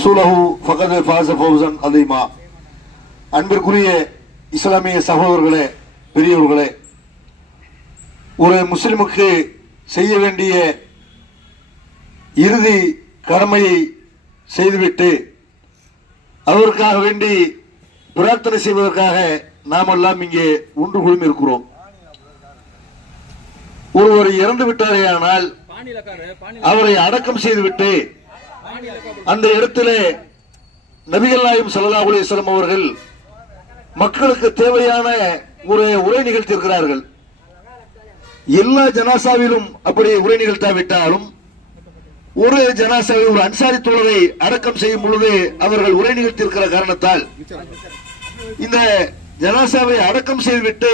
ரசூலஹு ஃபகத் ஃபாஸ ஃபௌசன் அதீமா அன்பிற்குரிய இஸ்லாமிய சகோதரர்களே பெரியவர்களே ஒரு முஸ்லிமுக்கு செய்ய வேண்டிய இறுதி கடமையை செய்துவிட்டு அவருக்காக வேண்டி பிரார்த்தனை செய்வதற்காக நாம் எல்லாம் இங்கே ஒன்று குழுமி இருக்கிறோம். ஒருவர் இறந்து விட்டாரேயானால் அவரை அடக்கம் செய்துவிட்டு அந்த இடத்திலே நபிகள் நாயம் சல்லா அலிஸ்லாம் அவர்கள் மக்களுக்கு தேவையான ஒரு உரை நிகழ்த்தியிருக்கிறார்கள். எல்லா ஜனாசாவிலும் அப்படி உரை நிகழ்த்தாவிட்டாலும் ஒரு ஜனாசாவை ஒரு அன்சாரி தோழரை அடக்கம் செய்யும் பொழுது அவர்கள் உரை நிகழ்த்தியிருக்கிற காரணத்தால் இந்த ஜனாசாவை அடக்கம் செய்துவிட்டு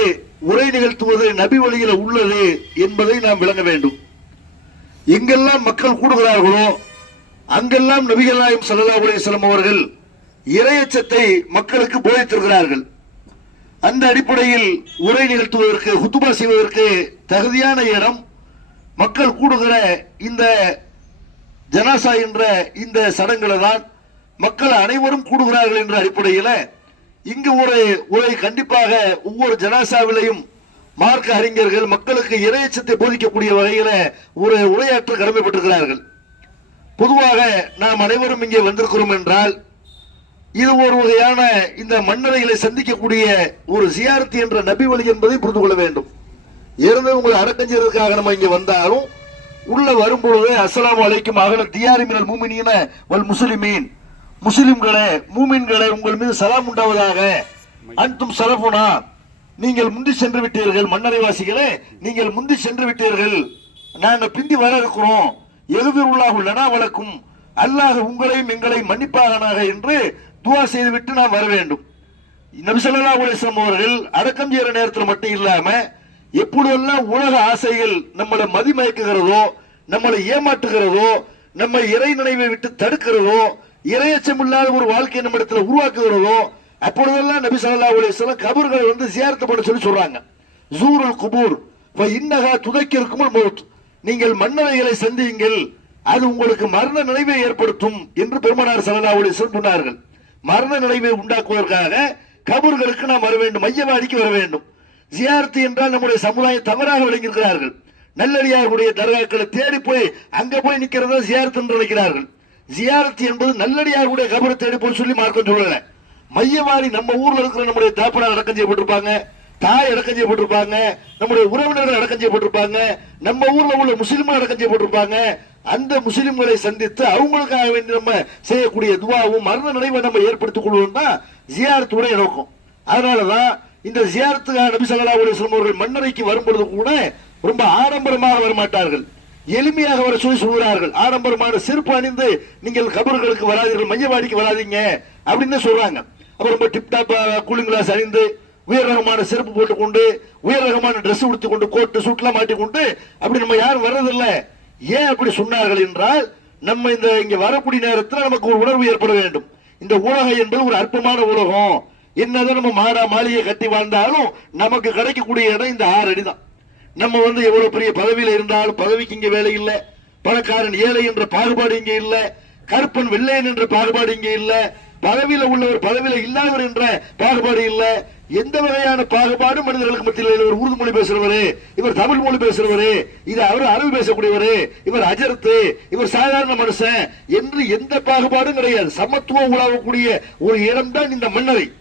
உரை நிகழ்த்துவது நபி வழியில் உள்ளது என்பதை நாம் விளங்க வேண்டும். எங்கெல்லாம் மக்கள் கூடுகிறார்களோ அங்கெல்லாம் நபிகள் நாயம் சல்லா அலிஸ்லாம் அவர்கள் இரையச்சத்தை மக்களுக்கு போதித்திருக்கிறார்கள். அந்த அடிப்படையில் உரை நிகழ்த்துவதற்கு குத்துபா செய்வதற்கு தகுதியான இடம் மக்கள் கூடுகிற இந்த ஜனாசா என்ற இந்த சடங்குல தான் மக்கள் அனைவரும் கூடுகிறார்கள் என்ற அடிப்படையில் இங்கு ஒரு உரை கண்டிப்பாக ஒவ்வொரு ஜனாசாவிலையும் மார்க்க அறிஞர்கள் மக்களுக்கு இறையச்சத்தை போதிக்கக்கூடிய வகையில் ஒரு உரையாற்ற கடமைப்பட்டிருக்கிறார்கள். பொதுவாக நாம் அனைவரும் இங்கே வந்திருக்கிறோம் என்றால் இது ஒரு வகையான இந்த மன்னரைகளை சந்திக்கக்கூடிய ஒரு ஜியாரத்து என்ற நபி வழி என்பதை புரிந்து கொள்ள வேண்டும். இறந்தவங்களை அடக்கம் செய்வதற்காக நம்ம இங்கே வந்தாலும் உள்ள வரும்பொழுது அஸ்ஸலாமு அலைக்கும் அகல தியாரி மினல் மூமினீன வல் முஸ்லிமீன். முஸ்லிம்களே மூமின்களே உங்கள் மீது சலாம் உண்டாவதாக. அன்தும் சலபுனா நீங்கள் முந்தி சென்று விட்டீர்கள் மன்னரைவாசிகளே நீங்கள் முந்தி சென்று விட்டீர்கள். நாங்கள் பிந்தி வர இருக்கிறோம். எகுதிர் உள்ளாகுள்ளனா வழக்கும். அல்லாஹ் உங்களையும் எங்களையும் மன்னிப்பாகனாக என்று துவா செய்துவிட்டு நாம் வர வேண்டும். நபிசல்லா அலிஸ்லாம் அவர்கள் அடக்கம் செய்யற நேரத்தில் மட்டும் இல்லாம எப்பொழுதெல்லாம் உலக ஆசைகள் நம்மளை மதிமயக்குகிறதோ நம்மளை ஏமாற்றுகிறதோ நம்ம இறை நினைவை விட்டு தடுக்கிறதோ இரையச்சம் இல்லாத ஒரு வாழ்க்கை நம்ம இடத்துல உருவாக்குகிறதோ அப்பொழுதெல்லாம் நபி சல்லா அலிஸ்லாம் கபூர்களை வந்து ஜியாரத்து பண்ண சொல்லி சொல்றாங்க. ஜூருல் குபூர் இன்னகா துதைக்கிருக்கும் மௌத். நீங்கள் மன்னவைகளை சந்தியுங்கள். அது உங்களுக்கு மரண நினைவை ஏற்படுத்தும் என்று பெருமனார் ஸல்லல்லாஹு சொன்னார்கள். மரண நினைவை உண்டாக்குவதற்காக கபர்களுக்கு நாம் வர வேண்டும் மையவாடிக்கு வர வேண்டும். ஜியாரத்து என்றால் நம்முடைய சமுதாயம் தவறாக விளங்கியிருக்கிறார்கள். நல்லடியார்களுடைய தர்காக்களை தேடி போய் அங்க போய் நிக்கிறதா ஜியார்த்து என்று நினைக்கிறார்கள். ஜியாரத்து என்பது நல்லடியாருடைய கபரை தேடி போய் சொல்லி மார்க்கம் சொல்லல. மையவாடி நம்ம ஊர்ல இருக்கிற நம்முடைய தாப்பனார் அடக்கம் செய்யப்பட்டிருப்பாங்க. தாய் அடக்கம் செய்யப்பட்டிருப்பாங்க நம்முடைய உறவினர்கள் அடக்கம் செய்யப்பட்டிருப்பாங்க நம்ம ஊர்ல உள்ள முஸ்லிம்கள் அடக்கம் செய்யப்பட்டிருப்பாங்க. அந்த முஸ்லிம்களை சந்தித்து அவங்களுக்காக வேண்டி நம்ம செய்யக்கூடிய துவாவும் மரண நினைவை நம்ம ஏற்படுத்திக் கொள்வோம் தான் ஜியாரத்துடைய நோக்கம். அதனாலதான் இந்த ஜியாரத்துக்காக நபி சல்லா அலைஹி அவர்கள் மன்னரைக்கு வரும்பொழுது கூட ரொம்ப ஆடம்பரமாக வரமாட்டார்கள். எளிமையாக வர சொல்லி சொல்கிறார்கள். ஆடம்பரமான செருப்பு அணிந்து நீங்கள் கபர்களுக்கு வராதீர்கள் மையவாடிக்கு வராதீங்க அப்படின்னு சொல்றாங்க. அப்ப ரொம்ப டிப்டாப் கூலிங் கிளாஸ் அணிந்து உயர் ரகமான செருப்பு போட்டுக்கொண்டு உயர் ரகமான ட்ரெஸ் உடுத்திக் கொண்டு கோட்டு சூட்லாம் மாட்டிக்கொண்டு அப்படி நம்ம யாரும் வர்றதில்லை. ஏன் அப்படி சொன்னார்கள் என்றால் நம்ம இந்த இங்க வரக்கூடிய நேரத்தில் நமக்கு ஒரு உணர்வு ஏற்பட வேண்டும். இந்த உலகம் என்பது ஒரு அற்பமான உலகம். என்னதான் நம்ம மாடா மாளிகை கட்டி வாழ்ந்தாலும் நமக்கு கிடைக்கக்கூடிய இடம் இந்த ஆறு அடி தான் நம்ம வந்து எவ்வளவு பெரிய பதவியில் இருந்தாலும் பதவிக்கு இங்க வேலை இல்லை. பணக்காரன் ஏழை என்ற பாகுபாடு இங்க இல்ல. கருப்பன் வெள்ளையன் என்ற பாகுபாடு இங்க இல்ல. பதவியில உள்ளவர் பதவியில இல்லாதவர் என்ற பாகுபாடு இல்லை. எந்த வகையான பாகுபாடு மனிதர்களுக்கு மத்தியில் இவர் உருது மொழி பேசுறவரு இவர் தமிழ் மொழி பேசுறவரு இது அவர் அரபு பேசக்கூடியவரு இவர் அஜர்த்து இவர் சாதாரண மனுஷன் என்று எந்த பாகுபாடும் கிடையாது. சமத்துவம் உலாவக்கூடிய ஒரு இடம்தான் இந்த மன்னரை.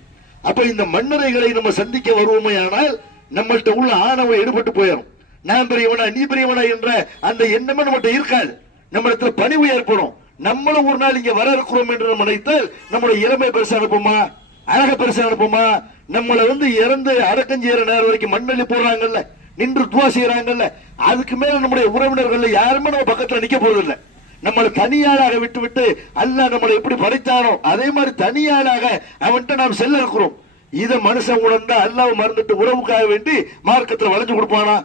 அப்ப இந்த மன்னரைகளை நம்ம சந்திக்க வருவோமையானால் நம்மள்கிட்ட உள்ள ஆணவம் எடுபட்டு போயிடும் நான் பெரியவனா நீ பெரியவனா என்ற அந்த எண்ணமே நம்மகிட்ட இருக்காது. நம்மிடத்துல பணிவு ஏற்படும். நம்மளும் ஒரு நாள் இங்க வர இருக்கிறோம் என்று நம்ம நினைத்தால் நம்மளுடைய இளமை பெருசா அனுப்புமா அழக பெருசா அனுப்புமா நம்மளை வந்து இறந்து அடக்கம் செய்யற நேரம் வரைக்கும் மண்ணள்ளி போடுறாங்கல்ல நின்று துவா செய்யறாங்கல்ல அதுக்கு மேல நம்முடைய உறவினர்கள் யாருமே நம்ம பக்கத்துல நிக்க போறதில்லை. நம்மளை தனியாளாக விட்டு விட்டு அல்லாஹ் நம்மளை எப்படி படைத்தானோ அதே மாதிரி தனியாளாக அவன்கிட்ட நாம் செல்ல இருக்கிறோம். இதை மனுஷன் உணர்ந்தா அல்லாஹ் மறந்துட்டு உறவுக்காக வேண்டி மார்க்கத்துல வளைஞ்சு கொடுப்பானா?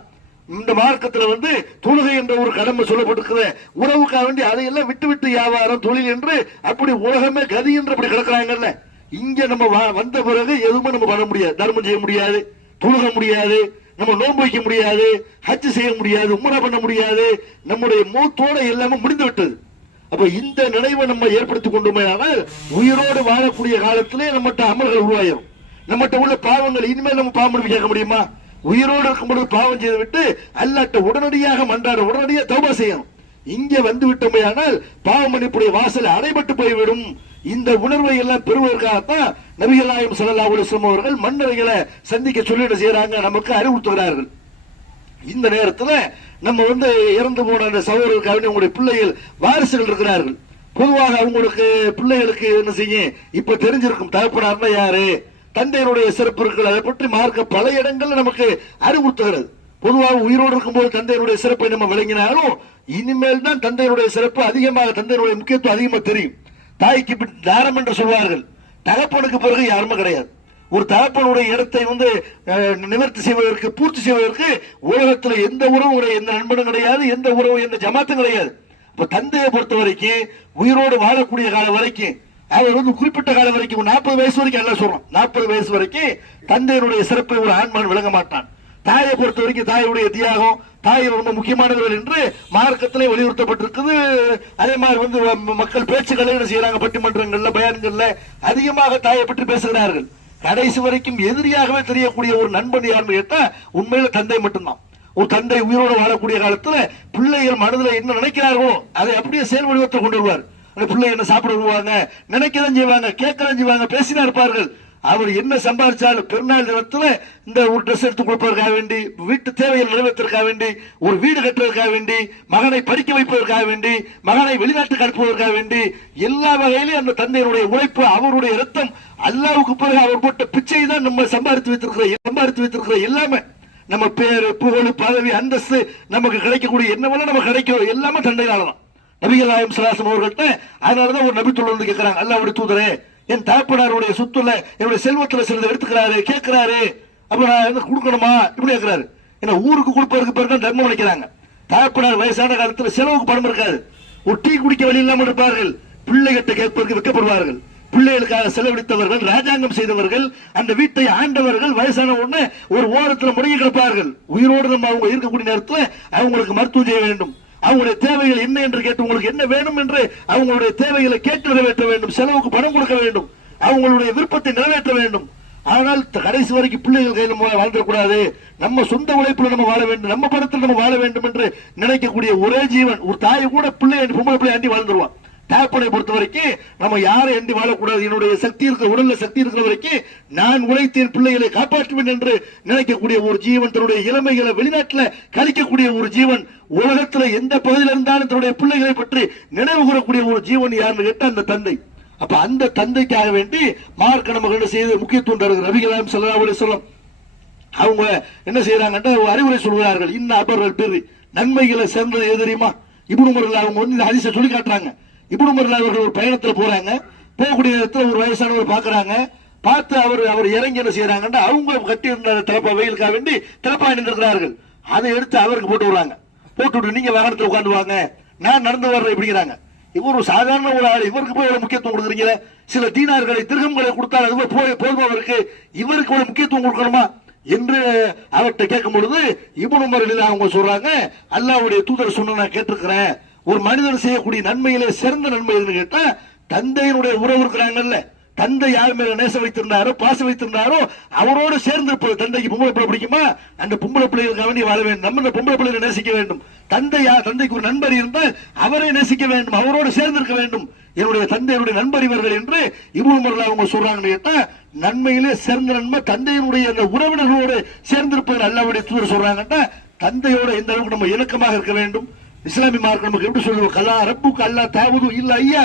இந்த மார்க்கத்துல வந்து தொழுகை என்ற ஒரு கடமை சொல்லப்பட்டிருக்குது உறவுக்காக வேண்டி அதையெல்லாம் விட்டு விட்டு வியாபாரம் தொழில் என்று அப்படி உலகமே கதி என்று அப்படி கிடக்குறாங்கல்ல. இங்க நம்ம வந்த பிறகு எதுவுமே நம்ம பண்ண முடியாது. தர்மம் செய்ய முடியாது. தொழுக முடியாது. நம்ம நோன்பு வைக்க முடியாது. ஹஜ் செய்ய முடியாது. உம்ரா பண்ண முடியாது. நம்முடைய மூத்தோட எல்லாமே முடிந்து விட்டது. அப்ப இந்த நினைவை நம்ம ஏற்படுத்தி கொண்டோமே ஆனால் உயிரோடு வாழக்கூடிய காலத்திலே நம்மகிட்ட அமல்கள் உருவாயிரும். நம்மகிட்ட உள்ள பாவங்கள் இனிமேல் நம்ம பாவம் கேட்க முடியுமா? உயிரோடு இருக்கும்போது பாவம் செய்து விட்டு அல்லாட்ட உடனடியாக மன்றாட உடனடியாக தௌபா செய்யணும். இங்கே வந்து விட்டோமே ஆனால் பாவமன்னிப்புடைய வாசல் அடைபட்டு போய்விடும். இந்த உணர்வை எல்லாம் பெறுவதற்காகத்தான் நபிகள் நாயம் ஸல்லல்லாஹு அலைஹி அவர்கள் மன்னர்களை சந்திக்க சொல்லிட்டு செய்யறாங்க நமக்கு அறிவுறுத்துகிறார்கள். இந்த நேரத்தில் நம்ம வந்து இறந்து போன அந்த சகோதரர்களுக்காக உங்களுடைய பிள்ளைகள் வாரிசுகள் இருக்கிறார்கள். பொதுவாக அவங்களுக்கு பிள்ளைகளுக்கு என்ன செய்யும்? இப்ப தெரிஞ்சிருக்கும் தகப்பனார்னா யாரு? தந்தையினுடைய சிறப்பு இருக்குது அதை பற்றி மார்க்க பல இடங்கள்ல நமக்கு அறிவுறுத்துகிறது. பொதுவாக உயிரோடு இருக்கும்போது தந்தையினுடைய சிறப்பை நம்ம விளங்கினாலும் இனிமேல் தான் தந்தையினுடைய சிறப்பு அதிகமாக தந்தையினுடைய முக்கியத்துவம் அதிகமாக தெரியும். தாய்க்கு பின் தாரம் என்று சொல்வார்கள். தகப்பனுக்கு பிறகு யாருமே கிடையாது. ஒரு தகப்பனுடைய இடத்தை வந்து நிவர்த்தி செய்வதற்கு பூர்த்தி செய்வதற்கு உலகத்தில் எந்த உறவும் கிடையாது எந்த நண்பனும் கிடையாது எந்த உறவு எந்த ஜமாத்தும் கிடையாது. இப்ப தந்தையை பொறுத்த வரைக்கும் உயிரோடு வாழக்கூடிய காலம் வரைக்கும் அவர் வந்து குறிப்பிட்ட காலம் வரைக்கும் நாற்பது வயசு வரைக்கும் எல்லாம் சொல்றோம். நாற்பது வயசு வரைக்கும் தந்தையினுடைய சிறப்பை ஒரு ஆண்மன் விளங்க மாட்டான். தாயை பொறுத்த வரைக்கும் தாயுடைய தியாகம் தாய் ரொம்ப முக்கியமானவர்கள் என்று மார்க்கத்திலே வலியுறுத்தப்பட்டிருக்குது. அதே மாதிரி வந்து மக்கள் பேச்சுக்களை என்ன செய்யறாங்க? பட்டிமன்றங்கள்ல பயான்கள்ல அதிகமாக தாயை பற்றி பேசுகிறார்கள். கடைசி வரைக்கும் எதிரியாகவே தெரியக்கூடிய ஒரு நண்பன் யாருன்னு கேட்டா உண்மையில தந்தை மட்டும்தான். ஒரு தந்தை உயிரோடு வாழக்கூடிய காலத்துல பிள்ளைகள் மனதில் என்ன நினைக்கிறார்களோ அதை அப்படியே செயல் வடிவத்தை கொண்டு வருவார். அந்த பிள்ளை என்ன சாப்பிட வருவாங்க? நினைக்கதான் செய்வாங்க கேட்கதான் செய்வாங்க பேசினா இருப்பார்கள். அவர் என்ன சம்பாதிச்சாலும் பெருநாள் தினத்துல இந்த ஒரு ட்ரெஸ் எடுத்து கொடுப்பதற்காக வேண்டி வீட்டு தேவைகள் நிறைவேற்றுவதற்காக வேண்டி ஒரு வீடு கட்டுவதற்காக வேண்டி மகனை படிக்க வைப்பதற்காக வேண்டி மகனை வெளிநாட்டுக்கு அனுப்புவதற்காக வேண்டி எல்லா வகையிலும் அந்த தந்தையினுடைய உழைப்பு அவருடைய ரத்தம் அல்லாவுக்கு பிறகு அவர் போட்ட பிச்சை தான் நம்ம சம்பாதித்து வைத்திருக்கிற சம்பாதித்து வைத்திருக்கிற எல்லாமே. நம்ம பேரு புகழ் பதவி அந்தஸ்து நமக்கு கிடைக்கக்கூடிய என்னவெல்லாம் நமக்கு கிடைக்கும் எல்லாமே தந்தையால தான் நபிகள் நாயம் சலாசம் அவர்கள்ட்ட அதனாலதான் ஒரு நபி வந்து கேட்கிறாங்க அல்லாவுடைய தூதரே என் தகப்பனாருடைய சொத்துல என்னுடைய செல்வத்துல சிலது எடுத்துக்கிறாரு கேட்கிறாரு. அப்ப நான் என்ன கொடுக்கணுமா? இப்படி கேட்கிறாரு. ஏன்னா ஊருக்கு கொடுப்பதற்கு பிறகு தான் தர்மம் நினைக்கிறாங்க. தகப்பனார் வயசான காலத்துல செலவுக்கு பணம் இருக்காது. ஒரு டீ குடிக்க வழி இல்லாமல் இருப்பார்கள். பிள்ளைகிட்ட கேட்பதற்கு விற்கப்படுவார்கள் பிள்ளைகளுக்காக செலவழித்தவர்கள் ராஜாங்கம் செய்தவர்கள் அந்த வீட்டை ஆண்டவர்கள் வயசான உடனே ஒரு ஓரத்தில் முடங்கி கிடப்பார்கள். உயிரோடு நம்ம அவங்க இருக்கக்கூடிய நேரத்தில் அவங்களுக்கு மருத்துவம் செய்ய வேண்டும். அவங்களுடைய தேவைகள் என்ன என்று கேட்டு உங்களுக்கு என்ன வேணும் என்று அவங்களுடைய தேவைகளை கேட்டு நிறைவேற்ற வேண்டும் செலவுக்கு பணம் கொடுக்க வேண்டும் அவங்களுடைய விருப்பத்தை நிறைவேற்ற வேண்டும். ஆனால் கடைசி வரைக்கும் பிள்ளைகள் கையில் வாழ்ந்துடக்கூடாது. நம்ம சொந்த உழைப்புல நம்ம வாழ வேண்டும் நம்ம பணத்தில் நம்ம வாழ வேண்டும் என்று நினைக்கக்கூடிய ஒரே ஜீவன் ஒரு தாய் கூட பிள்ளை பொம்பளை பிள்ளை ஆண்டி வாழ்ந்துருவான். தகப்பனை பொறுத்த வரைக்கும் நம்ம யாரை எண்டி வாழக்கூடாது? என்னுடைய சக்தி இருக்கிற உடல்ல சக்தி இருக்கிற வரைக்கும் நான் உழைத்தேன் பிள்ளைகளை காப்பாற்றுவேன் என்று நினைக்கக்கூடிய ஒரு ஜீவன் தன்னுடைய இளமைகளை வெளிநாட்டில் கழிக்கக்கூடிய ஒரு ஜீவன் உலகத்துல எந்த பகுதியில் இருந்தாலும் தன்னுடைய பிள்ளைகளை பற்றி நினைவு கூறக்கூடிய ஒரு ஜீவன் யாருன்னு கேட்டால் அந்த தந்தை. அப்ப அந்த தந்தைக்காக வேண்டி மார்க்க நமக்கு என்ன செய்து முக்கியத்துவம் தருகிற ரவிகலாம் செல்லா சொல்லம் அவங்க என்ன செய்யறாங்கன்னா அறிவுரை சொல்கிறார்கள். இன்ன அபர்கள் பெரு. நன்மைகளை சேர்ந்தது எது தெரியுமா? இப்னு முறையில் அவங்க வந்து இந்த ஹதீஸை சொல்லி காட்டுறாங்க. இப்னு உமர்ல அவர்கள் ஒரு பயணத்துல போறாங்க. போகக்கூடிய நேரத்தில் ஒரு வயசானவர் பாக்குறாங்க. பார்த்து அவர் அவர் இறங்கி என்ன செய்யறாங்கன்னா அவங்க கட்டி இருந்த திறப்பா வெயிலுக்காக வேண்டி திறப்பா நின்றுக்கிறார்கள் அதை எடுத்து அவருக்கு போட்டு விடுறாங்க. போட்டு விட்டு நீங்க வாகனத்தில் உட்காந்து வாங்க. நான் நடந்து வர்றேன் இப்படிங்கிறாங்க. இவர் ஒரு சாதாரண ஒரு ஆள். இவருக்கு போய் ஒரு முக்கியத்துவம் கொடுக்குறீங்க சில தீனார்களை திருகங்களை கொடுத்தால் அது போய் போதுமா அவருக்கு? இவருக்கு ஒரு முக்கியத்துவம் கொடுக்கணுமா? என்று அவர்கிட்ட கேட்கும் பொழுது இபுன் உமர் அவங்க சொல்றாங்க. அல்லாவுடைய தூதர் சொன்ன நான் கேட்டிருக்கிறேன். ஒரு மனிதன் செய்யக்கூடிய நன்மையிலே சிறந்த நன்மை எதுன்னு கேட்டா தந்தையினுடைய உறவு இருக்கிறாங்கல்ல. தந்தை யார் மேல நேசம் வைத்திருந்தாரோ பாசம் வைத்திருந்தாரோ அவரோடு சேர்ந்து இருப்பது தந்தைக்கு பொம்பளை பிள்ளை பிடிக்குமா? அந்த பொம்பளை பிள்ளைகள் கவனி வாழ வேண்டும். நம்ம இந்த பொம்பளை பிள்ளைகளை நேசிக்க வேண்டும். தந்தை தந்தைக்கு ஒரு நண்பர் இருந்தால் அவரை நேசிக்க வேண்டும். அவரோடு சேர்ந்திருக்க வேண்டும். என்னுடைய தந்தையுடைய நண்பர் இவர்கள் என்று இவ்வளவு அவங்க சொல்றாங்கன்னு கேட்டா நன்மையிலே சேர்ந்த நன்மை தந்தையினுடைய அந்த உறவினர்களோடு சேர்ந்திருப்பது அல்லாவுடைய தூர் சொல்றாங்கன்னா தந்தையோட எந்த அளவுக்கு நம்ம இணக்கமாக இருக்க வேண்டும். இஸ்லாமிய மார்க்கம் நமக்கு எப்படி சொல்லுவோம் கல்லா ரப்புக்கு அல்லா தாவுது இல்ல ஐயா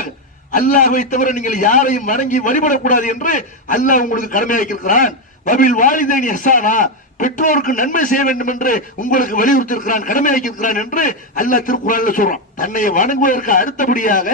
அல்லாஹை தவிர நீங்கள் யாரையும் வணங்கி வழிபடக்கூடாது என்று அல்லாஹ் உங்களுக்கு கடமையாக்கியிருக்கிறான். வபில் வாலிதைன் எஹ்சானா பெற்றோருக்கு நன்மை செய்ய வேண்டும் என்று உங்களுக்கு வலியுறுத்தியிருக்கிறான் கடமையாக்கியிருக்கிறான் என்று அல்லாஹ் திருக்குறள்ல சொல்றான். தன்னை வணங்குவதற்கு அடுத்தபடியாக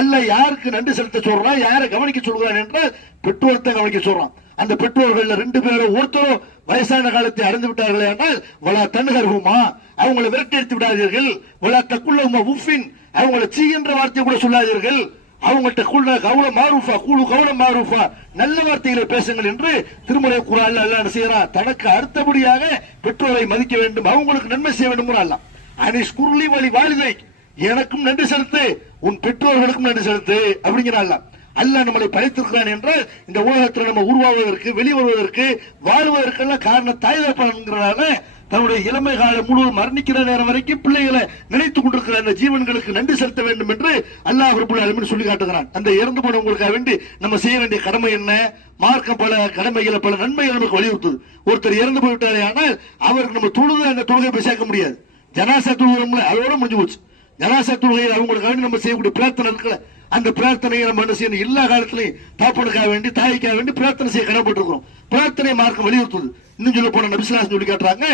அல்ல யாருக்கு நன்றி செலுத்த சொல்றான் யாரை கவனிக்க சொல்கிறான் என்று பெற்றோர்த்தை கவனிக்க சொல்றான். அந்த பெற்றோர்கள் ரெண்டு பேரும் ஒருத்தரும் வயசான காலத்தை அடைந்து விட்டார்கள் என்றால் வலா தன்னுகர்வுமா அவங்களை விரட்டி எடுத்து விடாதீர்கள். வலா தக்குள்ள உஃபின் அவங்களை சீ என்ற வார்த்தை கூட சொல்லாதீர்கள். அவங்கள்ட்ட குள்ள கவுல மாரூஃபா கூழு கவுல மாரூஃபா. நல்ல வார்த்தைகளை பேசுங்கள் என்று திருமலை குரால் அல்லாஹ் செய்யறான் தனக்கு அடுத்தபடியாக பெற்றோரை மதிக்க வேண்டும் அவங்களுக்கு நன்மை செய்ய வேண்டும் அல்லாஹ். அனிஷ் குருளி வழி வாலிதை எனக்கும் நன்றி செலுத்து உன் பெற்றோர்களுக்கும் நன்றி செலுத்து அப்படிங்கிறாள் அல்லாஹ். நம்மளை படைத்திருக்கிறான் என்றால் இந்த உலகத்தில் நம்ம உருவாவதற்கு வெளிவருவதற்கு வாழ்வதற்கெல்லாம் காரணம் தாய் தகப்பன்ங்கிறதால தன்னுடைய இளமை காலம் முழுவதும் மரணிக்கிற நேரம் வரைக்கும் பிள்ளைகளை நினைத்துக் கொண்டிருக்கிற அந்த ஜீவன்களுக்கு நன்றி செலுத்த வேண்டும் என்று அல்லாஹ் ரபுல் அலமின் சொல்லி காட்டுகிறான். அந்த இறந்து போனவங்களுக்காக வேண்டி நம்ம செய்ய வேண்டிய கடமை என்ன? மார்க்க பல கடமைகளை பல நன்மைகள் நமக்கு வலியுறுத்துது. ஒருத்தர் இறந்து போய்விட்டாரே ஆனால் அவருக்கு நம்ம தொழுது அந்த தொழுகை போய் சேர்க்க முடியாது. ஜனாசா தொழுகிறோம்ல அதோட முடிஞ்சு போச்சு. ஜனாசா தொழுகையில் அவங்களுக்காக நம்ம செய்யக்கூடிய பிரார்த்தனை இருக்குல்ல. அந்த பிரார்த்தனையை நம்ம என்ன செய்யணும்? எல்லா காலத்திலையும் தாப்பனுக்காக வேண்டி தாய்க்காக வேண்டி பிரார்த்தனை செய்ய கடமைப்பட்டிருக்கிறோம். பிரார்த்தனை மார்க்கம் வலியுறுத்துது இன்னும் சொல்ல போன நபிசுலாஸ் சொல்லி காட்டுறாங்க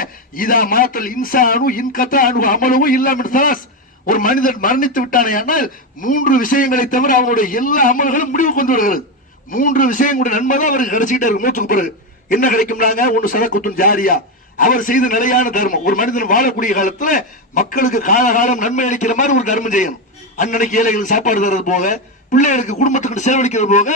இதா மாத்தல் இன்சானு இன்கத்தா அணு அமலவும் இல்லாமல் சலாஸ். ஒரு மனிதன் மரணித்து விட்டானே ஆனால் மூன்று விஷயங்களை தவிர அவனுடைய எல்லா அமல்களும் முடிவு கொண்டு வருகிறது. மூன்று விஷயங்களுடைய நன்மை தான் அவருக்கு கிடைச்சிக்கிட்டே இருக்கு மூச்சுக்கு பிறகு. என்ன கிடைக்கும்னாங்க? ஒன்று சதக்குத்துன் ஜாரியா. அவர் செய்த நிலையான தர்மம். ஒரு மனிதன் வாழக்கூடிய காலத்தில் மக்களுக்கு காலகாலம் நன்மை அளிக்கிற மாதிரி ஒரு தர்மம் செய்யணும். அன்னன்னைக்கு ஏழைகளுக்கு சாப்பாடு தர்றது போக பிள்ளைகளுக்கு குடும்பத்துக்கு செலவழிக்கிறது போக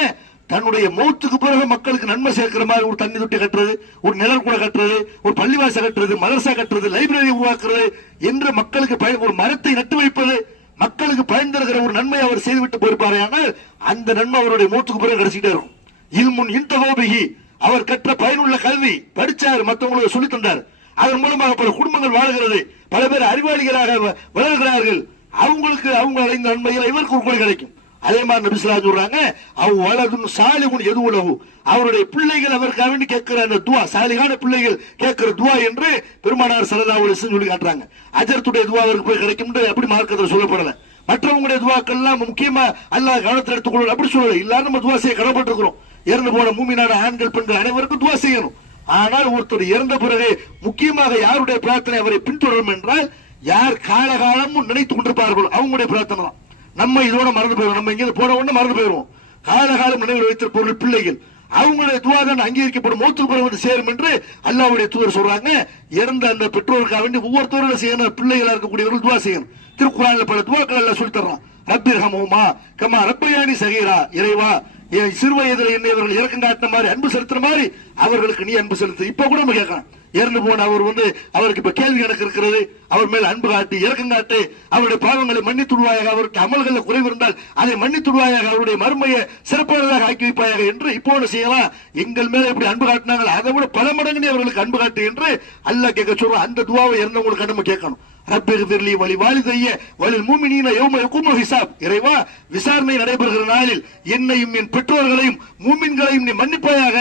தன்னுடைய மௌத்துக்கு பிறகு மக்களுக்கு நன்மை சேர்க்கிற மாதிரி ஒரு தண்ணி தொட்டி கட்டுறது ஒரு நிழல் கூட கட்டுறது ஒரு பள்ளிவாச கட்டுறது மதரசா கட்டுறது லைப்ரரி உருவாக்குறது என்று மக்களுக்கு பயன் ஒரு மரத்தை நட்டு வைப்பது மக்களுக்கு பயன் தருகிற ஒரு நன்மை அவர் செய்துவிட்டு போயிருப்பாரு ஆனால் அந்த நன்மை அவருடைய மூத்துக்கு பிறகு கிடைச்சிட்டே இருக்கும். இல்முன் இன்தகோபிகி அவர் கற்ற பயனுள்ள கல்வி படிச்சாரு மற்றவங்களுக்கு சொல்லி தந்தார் அதன் மூலமாக பல குடும்பங்கள் வாழ்கிறது பல பேர் அறிவாளிகளாக வளர்கிறார்கள். அவங்களுக்கு அவங்க அடைந்த நன்மைகள் இவருக்கு ஒரு கிடைக்கும். அதே மாதிரி நபிசுலா சொல்றாங்க அவ் வளரும் சாலிகுன் எது உலகு. அவருடைய பிள்ளைகள் அவருக்காக வேண்டி கேட்கிற அந்த துவா சாலிகான பிள்ளைகள் கேட்கிற துவா என்று பெருமானார் சரதா சொல்லி காட்டுறாங்க. அஜர்த்துடைய துவா அவருக்கு போய் கிடைக்கும் அப்படி மார்க்கத்தில் சொல்லப்படல. மற்றவங்களுடைய துவாக்கள் எல்லாம் முக்கியமா அல்லாஹ் கவனத்தில் எடுத்துக்கொள்ள அப்படி சொல்லல. இல்லாத நம்ம துவா செய்ய கடப்பட்டிருக்கிறோம் இறந்து போன மூமினான ஆண்கள் பெண்கள் அனைவருக்கும் துவா செய்யணும். ஆனால் ஒருத்தர் இறந்த பிறகு முக்கியமாக யாருடைய பிரார்த்தனை அவரை பின்தொடரும் என்றால் யார் காலகாலமும் நினைத்துக் கொண்டிருப்பார்கள் அவங்களுடைய பிரார்த்தனை தான். நம்ம இதோட மறந்து போயிடும் நம்ம இங்கிருந்து போன உடனே மறந்து போயிடுவோம். காலகாலம் நினைவில் வைத்திருப்பவர்கள் பிள்ளைகள். அவங்களுடைய துவா தான் அங்கீகரிக்கப்படும். மூத்து பிறகு வந்து சேரும் என்று அல்லாவுடைய தூதர் சொல்றாங்க. இறந்த அந்த பெற்றோருக்காக வேண்டி ஒவ்வொருத்தரும் செய்யணும். பிள்ளைகளா இருக்கக்கூடியவர்கள் துவா செய்யணும். திருக்குறான்ல பல துவாக்கள் எல்லாம் சொல்லி தர்றான். ரப்பிர் ஹமுமா கமா ரப்பயானி சகீரா இறைவா என் சிறு வயதில் என்னை இவர்கள் இறக்கம் காட்டின மாதிரி அன்பு செலுத்துற மாதிரி அவர்களுக்கு நீ அன்பு செலுத்து. இப்ப கூட நம்ம கேட்கலாம். இறந்து போன அவர் வந்து அவருக்கு இப்ப கேள்வி கணக்கு இருக்கிறது. அவர் மேல் அன்பு காட்டி இறக்கம் காட்டு அவருடைய பாவங்களை மன்னித்துடுவாயாக அவருக்கு அமல்களில் குறைவு இருந்தால் அதை மன்னித்துடுவாயாக அவருடைய மறுமையை சிறப்பானதாக ஆக்கி வைப்பாயாக என்று இப்போ செய்யலாம்? எங்கள் மேல எப்படி அன்பு காட்டினாங்க அதை விட பல மடங்கு அவர்களுக்கு அன்பு காட்டு என்று அல்லாஹ் கேட்க சொல்றோம் அந்த துவாவை இறந்தவங்களுக்கு நம்ம கேட்கணும். ரப்பிகிர்லி வழி வாலிதைய வழில் மூமினீன யௌம யகுமுல் ஹிசாப். இறைவா விசாரணை நடைபெறுகிற நாளில் என்னையும் என் பெற்றோர்களையும் மூமின்களையும் நீ மன்னிப்பாயாக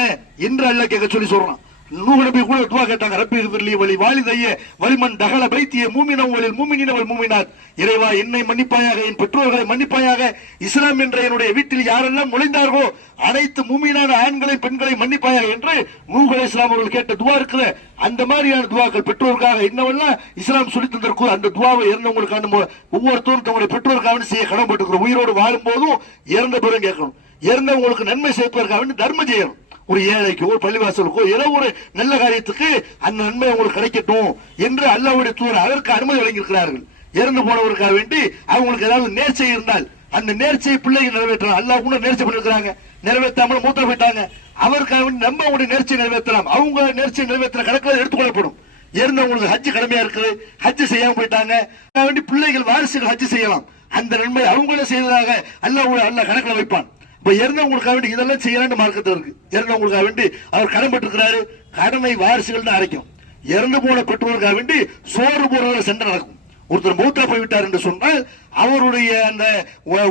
என்று அல்லாஹ் கேட்க சொல்லி சொல்றான். நூலபி கூட துவா கேட்டாங்க. ரப்பி இஃபிர்லி வழி வாலிதைய வலிமன் தகல பைத்திய மூமின வலில் மூமினின் அவள் மூமினார். இறைவா என்னை மன்னிப்பாயாக என் பெற்றோர்களை மன்னிப்பாயாக இஸ்லாம் என்ற என்னுடைய வீட்டில் யாரெல்லாம் நுழைந்தார்களோ அனைத்து மூமினான ஆண்களை பெண்களை மன்னிப்பாயாக என்று நூஹ் இஸ்லாம் அவர்கள் கேட்ட துவா இருக்கிற அந்த மாதிரியான துவாக்கள் பெற்றோருக்காக என்னவெல்லாம் இஸ்லாம் சொல்லி தந்திருக்கோ அந்த துவாவை இறந்தவங்களுக்கான ஒவ்வொருத்தரும் தங்களுடைய பெற்றோருக்காக செய்ய கடமைப்பட்டிருக்கிறோம் உயிரோடு வாழும் போதும் இறந்த பிறகு கேட்கணும். இறந்தவங்களுக்கு நன்மை சேர்ப்பதற்காக தர்மம் செய்யணும். ஒரு ஏழைக்கோ ஒரு பள்ளிவாசலுக்கோ ஏதோ ஒரு நல்ல காரியத்துக்கு அந்த நன்மை அவங்களுக்கு கிடைக்கட்டும் என்று அல்லாவுடைய தூதர் அதற்கு அனுமதி வழங்கியிருக்கிறார்கள். இறந்து போனவருக்காக வேண்டி அவங்களுக்கு ஏதாவது நேர்ச்சை இருந்தால் அந்த நேர்ச்சியை பிள்ளைகள் நிறைவேற்றலாம். அல்லாஹ் கூட நேர்ச்சி பண்ணிருக்கிறாங்க நிறைவேற்றாமல் மூத்த போயிட்டாங்க. அவருக்காக வேண்டி நம்ம அவங்களுடைய நேர்ச்சியை நிறைவேற்றலாம். அவங்க நேர்ச்சியை நிறைவேற்ற கணக்கில் எடுத்துக்கொள்ளப்படும். இருந்தவங்களுக்கு ஹஜ் கடமையா இருக்குது. ஹஜ் செய்யாம போயிட்டாங்க. வேண்டி பிள்ளைகள் வாரிசுகள் ஹஜ் செய்யலாம். அந்த நன்மை அவங்களே செய்ததாக அல்லாஹ் அல்லாஹ் கணக்கில் வைப்பான். இப்ப இறந்தவங்களுக்காக வேண்டி இதெல்லாம் செய்யலான்னு மார்க்கத்தில் இருக்கு. இறந்தவங்களுக்காக வேண்டி அவர் கடன்பட்டிருக்கிறாரு கடமை வாரிசுகள் தான் அரைக்கும். இறந்து போன பெற்றோருக்காக வேண்டி சோறு போடுறவரை சண்டை நடக்கும். ஒருத்தர் மூத்தா போய்விட்டார் என்று சொன்னால் அவருடைய அந்த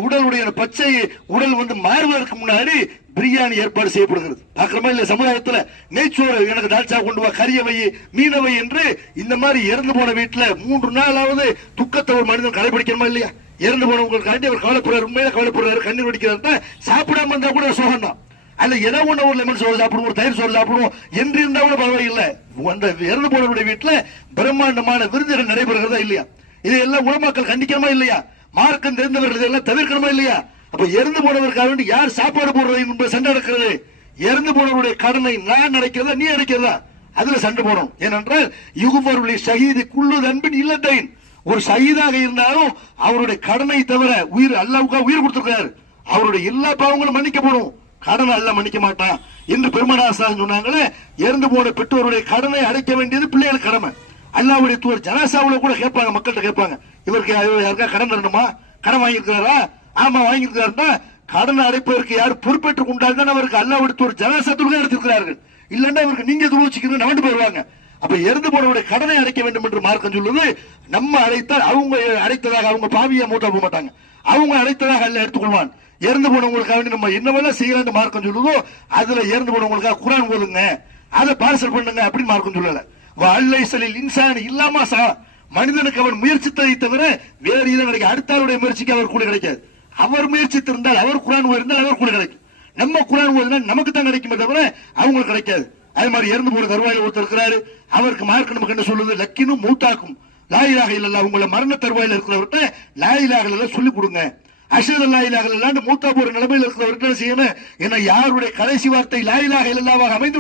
உடலுடைய பச்சை உடல் வந்து மாறுவதற்கு முன்னாடி பிரியாணி ஏற்பாடு செய்யப்படுகிறது. பார்க்கிறோமா? இல்ல சமுதாயத்துல நெய்ச்சோறு எனக்கு தால்ச்சா கொண்டு வா கறிய வை என்று இந்த மாதிரி இறந்து போன வீட்டுல மூன்று நாளாவது துக்கத்தை ஒரு மனிதன் கடைபிடிக்கணுமா இல்லையா? இறந்து போனவங்களுக்காண்டி அவர் கவலைப்படுறாரு உண்மையில கவலைப்படுறாரு. கண்ணீர் வடிக்கிறாரு. சாப்பிடாம இருந்தா கூட சோகம் தான் அல்ல ஏதோ ஒண்ணு ஒரு லெமன் சோறு சாப்பிடுவோம் ஒரு தயிர் சோறு சாப்பிடுவோம். என்று இருந்தா கூட பரவாயில்லை. அந்த இறந்து போனவருடைய வீட்டுல பிரம்மாண்டமான விருந்துகள் நடைபெறுகிறதா இல்லையா? இதையெல்லாம் உலமாக்கள் கண்டிக்கணுமா இல்லையா? மார்க்கம் தெரிந்தவர்கள் இதெல்லாம் தவிர்க்கணுமா இல்லையா? அப்ப இறந்து போனவருக்காக வேண்டி யார் சாப்பாடு போடுறது என்பது சண்டை நடக்கிறது. இறந்து போனவருடைய கடனை நான் அடைக்கிறதா நீ அடைக்கிறதா? அதுல சண்டை போடும் ஏனென்றால் யுகுபருடைய ஷஹீதி குள்ளு அன்பின் இல்லத்தைன். ஒரு சயீதாக இருந்தாலும் அவருடைய கடனை தவிர உயிர் அல்லாவுக்கா உயிர் கொடுத்துருக்காரு. அவருடைய எல்லா பாவங்களும் மன்னிக்கப்படும். கடனை அல்ல மன்னிக்க மாட்டான் என்று பெருமனாசான் சொன்னாங்களே இறந்து போன பெற்றோருடைய கடனை அடைக்க வேண்டியது பிள்ளைகளுக்கு கடமை. அல்லாவுடைய தூர் ஜனாசாவில் கூட கேட்பாங்க மக்கள்கிட்ட கேட்பாங்க இவருக்கு யாருக்கா கடன் தரணுமா? கடன் வாங்கியிருக்கிறாரா? ஆமா வாங்கியிருக்கிறாருன்னா கடன் அடைப்பதற்கு யார் பொறுப்பேற்றுக் கொண்டால் அவருக்கு அல்லாவுடைய தூர் ஜனாசா தொழுகை எடுத்திருக்கிறார்கள். இல்லைன்னா இவருக்கு நீங்க துருவச்சிக்கிறது நடந்து போயிருவாங்க அப்ப இறந்து போனவருடைய கடனை அடைக்க வேண்டும் என்று மார்க்கம் சொல்லுது. நம்ம அடைத்தால் அவங்க அடைத்ததாக அவங்க பாவியா மூட்டா போக மாட்டாங்க. அவங்க அடைத்ததாக அல்ல எடுத்துக்கொள்வான். இறந்து போனவங்களுக்காக வேண்டி நம்ம என்னவெல்லாம் செய்யலாம்னு மார்க்கம் சொல்லுதோ அதுல இறந்து போனவங்களுக்காக குரான் ஓதுங்க. அதை பார்சல் பண்ணுங்க அப்படின்னு மார்க்கம் சொல்லல. அல்லை சலில் இன்சான் இல்லாம சா மனிதனுக்கு அவன் முயற்சித்ததை தவிர வேறு இதை கிடைக்கும் அடுத்தாருடைய முயற்சிக்கு அவர் கூட கிடைக்காது. அவர் முயற்சித்திருந்தால் அவர் குரான் ஓதிருந்தால் அவர் கூட கிடைக்கும். நம்ம குரான் ஓதினா நமக்கு தான் கிடைக்குமே தவிர அவங்களுக்கு கிடைக்காது. அது மாதிரி இறந்து போன தருவாயில் ஒருத்தர் இருக்கிறாரு. அவருக்கு மார்க் நமக்கு என்ன சொல்லுது? லக்கினும் மூத்தாக்கும். லாயிலாக இல்லல்ல உங்களை மரண தருவாயில் இருக்கிறவர்கிட்ட லாயிலாக இல்ல சொல்லிக் கொடுங்க. அஷர் லாயிலாக இல்லாண்டு மூத்தா போற நிலைமையில் இருக்கிறவர்கிட்ட என்ன செய்யணும்? ஏன்னா யாருடைய கடைசி வார்த்தை லாயிலாக இல்லாவாக அமைந்து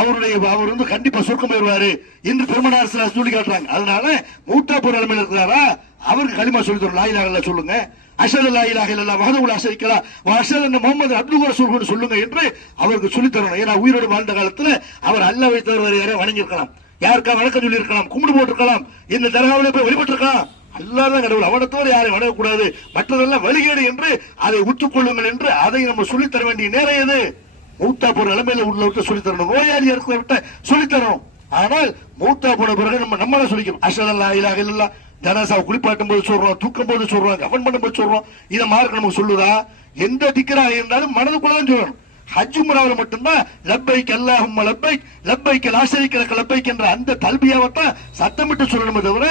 அவருடைய அவர் வந்து கண்டிப்பா சுருக்கம் போயிருவாரு என்று பெருமனார் சொல்லி காட்டுறாங்க. அதனால மூத்தா போற நிலைமையில் இருக்கிறாரா? அவருக்கு களிமா சொல்லி தரும் லாயிலாக சொல்லுங்க. அஷர் லாயிலாக இல்லல்லா வகதவுல அசரிக்கலா அஷர் என்ன முகமது அப்துல் ரசூல் சொல்லுங்க என்று அவருக்கு சொல்லித்தரணும் ஏன்னா உயிரோடு வாழ்ந்த காலத்தில் அவர் அல்லாவை தவிர வேற யாரையும் வணங்கியிருக்கலாம். யாருக்கா வணக்கம் சொல்லியிருக்கலாம் கும்பிடு போட்டிருக்கலாம் இந்த தர்காவிலே போய் வழிபட்டிருக்கலாம். அல்லாதான் கடவுள். அவனத்தோடு யாரையும் வணங்கக்கூடாது. மற்றதெல்லாம் வழிகேடு என்று அதை ஒத்துக்கொள்ளுங்கள் என்று அதை நம்ம சொல்லித் தர வேண்டிய நேரம் எது? மூத்தா போற நிலைமையில உள்ளவர்கிட்ட சொல்லி தரணும். நோயாளி இருக்கிறவர்கிட்ட சொல்லி தரணும். ஆனால் மூத்தா போன பிறகு நம்ம நம்மள சொல்லிக்கணும். அஷதல்லா இலாக இல்லல்லா ஜனாசாவை குளிப்பாட்டும் போது சொல்றோம் தூக்கும் போது சொல்றோம் கவன் பண்ணும் போது சொல்றோம். இதை மார்க் நமக்கு சொல்லுதா? எந்த திக்கரா இருந்தாலும் மனதுக்குள்ளதான் சொல்லணும். ஹஜ் முறாவில் மட்டும்தான் லப்பைக் அல்லாஹும் லப்பைக் லப்பைக் லாசரிக்க லப்பைக் என்ற அந்த தல்பியாவத்தான் சத்தமிட்டு சொல்லணுமே தவிர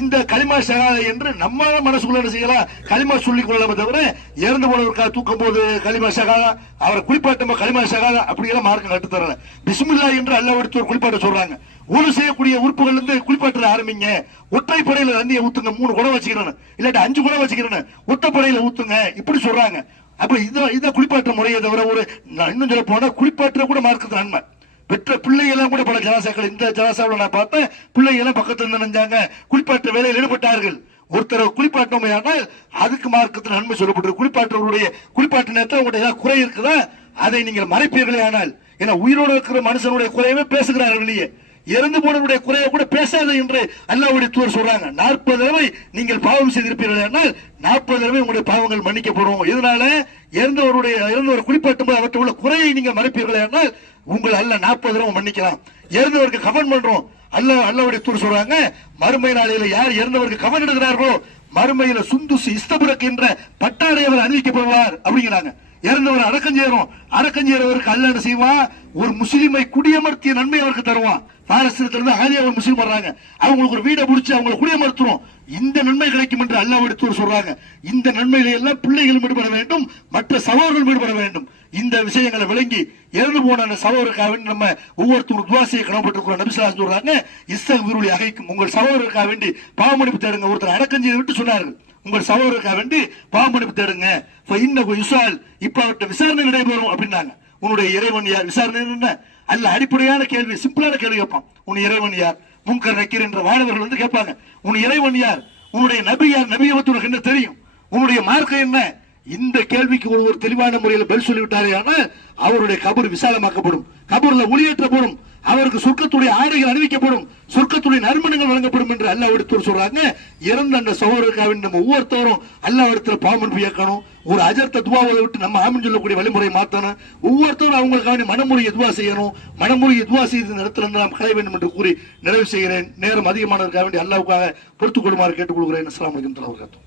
இந்த களிமா ஷகாத என்று நம்ம மனசுக்குள்ள என்ன செய்யலாம்? களிமா சொல்லிக் கொள்ளலாமே தவிர இறந்து போனவருக்கா தூக்கும் போது களிமா ஷகாதா அவரை குளிப்பாட்டும் களிமா ஷகாதா அப்படியெல்லாம் மார்க்கம் கட்டுத்தரல பிஸ்மில்லா என்று அல்லாஹ் எடுத்து ஒரு குளிப்பாட்ட சொல்றாங்க. ஊழல் செய்யக்கூடிய உறுப்புகள் இருந்து குளிப்பாட்டுற ஆரம்பிங்க. ஒற்றைப்படையில தண்ணியை ஊத்துங்க மூணு குடம் வச்சுக்கிறேன் இல்லாட்டி அஞ்சு குடம் வச்சுக்கிறேன் ஒற்றைப்படையில ஊத்துங்க இப்படி சொல்றாங்க. அப்ப இதான் இத குளிப்பாற்ற முறையை தவிர ஒரு நான் இன்னும் சொல்ல போனா குளிப்பாற்ற கூட மார்க்கு நன்மை. பெற்ற பிள்ளைகள்லாம் கூட பல ஜலாசாக்கள் இந்த ஜலாசாவில் நான் பார்த்தேன் பிள்ளைகள்லாம் பக்கத்துல இருந்து நினைஞ்சாங்க. குளிப்பாற்ற வேலையில் ஈடுபட்டார்கள். ஒருத்தரை குளிப்பாட்டோமையானால் அதுக்கு மார்க்கத்தில் நன்மை சொல்லப்பட்டிருக்கு. குளிப்பாற்றவருடைய குளிப்பாட்டு நேரத்தில் உங்களுடைய ஏதாவது குறை இருக்குதா? அதை நீங்கள் மறைப்பீர்களே ஆனால். ஏன்னா உயிரோடு இருக்கிற மனுஷனுடைய குறையவே பேசுகிறார்கள் வெளியே இறந்து போனவருடைய குறையை கூட பேசாத என்று அல்லாவுடைய தூர் சொல்றாங்க. நாற்பது தடவை நீங்கள் பாவம் செய்திருப்பீர்கள் என்றால் நாற்பது தடவை உங்களுடைய பாவங்கள் மன்னிக்கப்படும். இதனால இறந்தவருடைய இறந்தவர் குளிப்பாட்டும் போது அவற்றை உள்ள குறையை நீங்கள் மறைப்பீர்கள் என்றால் உங்கள் அல்ல நாற்பது தடவை மன்னிக்கலாம். இறந்தவருக்கு கவன் பண்றோம். அல்ல அல்லாவுடைய தூர் சொல்றாங்க மறுமை நாளையில யார் இறந்தவருக்கு கவன் எடுக்கிறார்களோ மறுமையில சுந்துசு இஸ்தபுரக் என்ற பட்டாடை அவர் அறிவிக்கப்படுவார் அப்படிங்கிறாங்க. இறந்தவர் அடக்கம் செய்யறோம். அடக்கம் செய்யறவருக்கு அல்ல செய்வா. செய்வான் ஒரு முஸ்லீமை குடியமர்த்திய நன்மை அவருக்கு தருவான். பாரசீகத்துல இருந்து ஆலியாவில் முஸ்லீம் வர்றாங்க. அவங்களுக்கு ஒரு வீடை பிடிச்சி அவங்களை குடியமர்த்துறோம். இந்த நன்மை கிடைக்கும் என்று அல்லாஹ் எடுத்து சொல்றாங்க. இந்த நன்மையில எல்லாம் பிள்ளைகளும் ஈடுபட வேண்டும். மற்ற சகோதரர்களும் ஈடுபட வேண்டும். இந்த விஷயங்களை விளங்கி இறந்து போன அந்த சகோதரருக்காக வேண்டி நம்ம ஒவ்வொருத்தரும் துவாசியை கடமைப்பட்டிருக்கிறோம். நபிசலா சொல்றாங்க இஸ்தகுருளி அகைக்கும். உங்கள் சகோதரருக்காக வேண்டி பாவமடிப்பு தேடுங்க. ஒருத்தர் அடக்கம் செய்து விட்டு சொன்னார்கள். உங்கள் சகோதரருக்காக வேண்டி பாம்பனுப்பு தேடுங்க. இன்னும் யுசால் இப்ப அவர்கிட்ட விசாரணை நடைபெறும் அப்படின்னாங்க. உன்னுடைய இறைவன் யார்? விசாரணை என்ன? அல்ல அடிப்படையான கேள்வி சிம்பிளான கேள்வி கேட்பான். உன் இறைவன் யார்? முன்கர் நக்கீர் என்ற வானவர்கள் வந்து கேட்பாங்க. உன் இறைவன் யார்? உன்னுடைய நபி யார்? நபியை உனக்கு என்ன தெரியும்? உன்னுடைய மார்க்கம் என்ன? இந்த கேள்விக்கு ஒரு ஒரு தெளிவான முறையில் பதில் சொல்லிவிட்டாரே ஆனால் அவருடைய கபர் விசாலமாக்கப்படும். கபூர்ல ஒளியேற்றப்படும். அவருக்கு சொர்க்கத்துடைய ஆடைகள் அணிவிக்கப்படும். சொர்க்கத்துடைய நறுமணங்கள் வழங்கப்படும் என்று அல்லாஹ் எடுத்து சொல்றாங்க. இறந்த அந்த சகோதரருக்காக நம்ம ஒவ்வொருத்தவரும் அல்லாஹ் இடத்துல பாமன்பு இயக்கணும் ஒரு அஜர்த்த துவாவை விட்டு நம்ம ஆமன் சொல்லக்கூடிய வழிமுறை மாத்தணும். ஒவ்வொருத்தரும் அவங்களுக்காக மனமுறை எதுவா செய்யணும். மனமுறை எதுவா செய்து நடத்துல இருந்து நாம் களைய வேண்டும் என்று கூறி நிறைவு செய்கிறேன். நேரம் அதிகமானதற்காக வேண்டி அல்லாவுக்காக பொறுத்துக் கொள்ளுமாறு கேட்டுக்கொள்கிறேன் அஸ்லாம் வலைக்கம் தலைவர்கள்